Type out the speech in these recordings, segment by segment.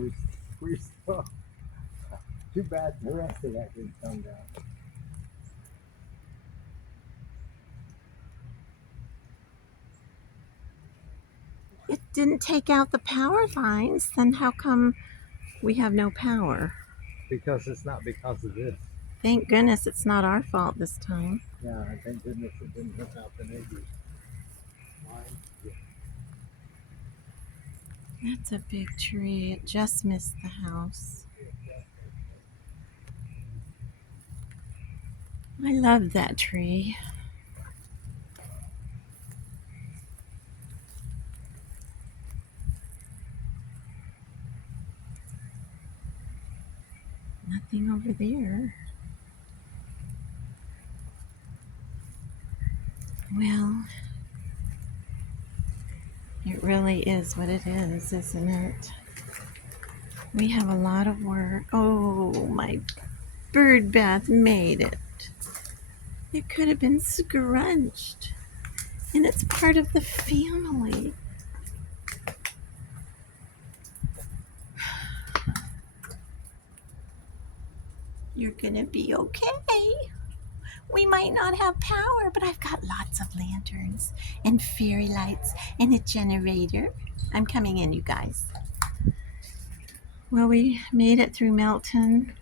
We, we still, too bad the rest of that didn't come down. It didn't take out the power lines, then how come we have no power? Because it's not because of this. Thank goodness it's not our fault this time. Yeah, thank goodness it didn't hook out the neighbor's line. Yeah. That's a big tree. It just missed the house. I love that tree. Nothing over there. Well, it really is what it is, isn't it? We have a lot of work. Oh, my bird bath made it. It could have been scrunched. And it's part of the family. You're gonna be okay. We might not have power, but I've got lots of lanterns and fairy lights and a generator. I'm coming in, you guys. Well, we made it through Milton,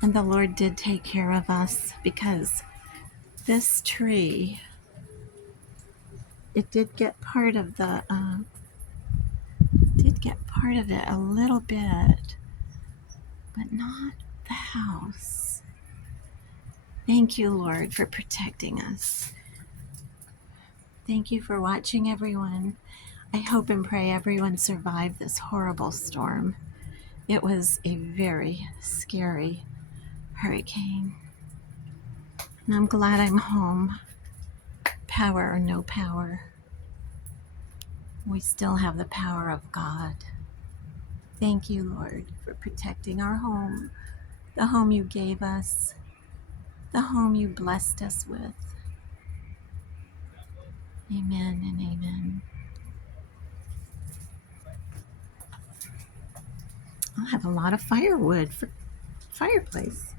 and the Lord did take care of us because this tree, it did get part of it a little bit, but not the house. Thank you, Lord, for protecting us. Thank you for watching, everyone. I hope and pray everyone survived this horrible storm. It was a very scary hurricane. And I'm glad I'm home. Power or no power, we still have the power of God. Thank you, Lord, for protecting our home, the home you gave us, the home you blessed us with. Amen and amen. I'll have a lot of firewood for fireplace.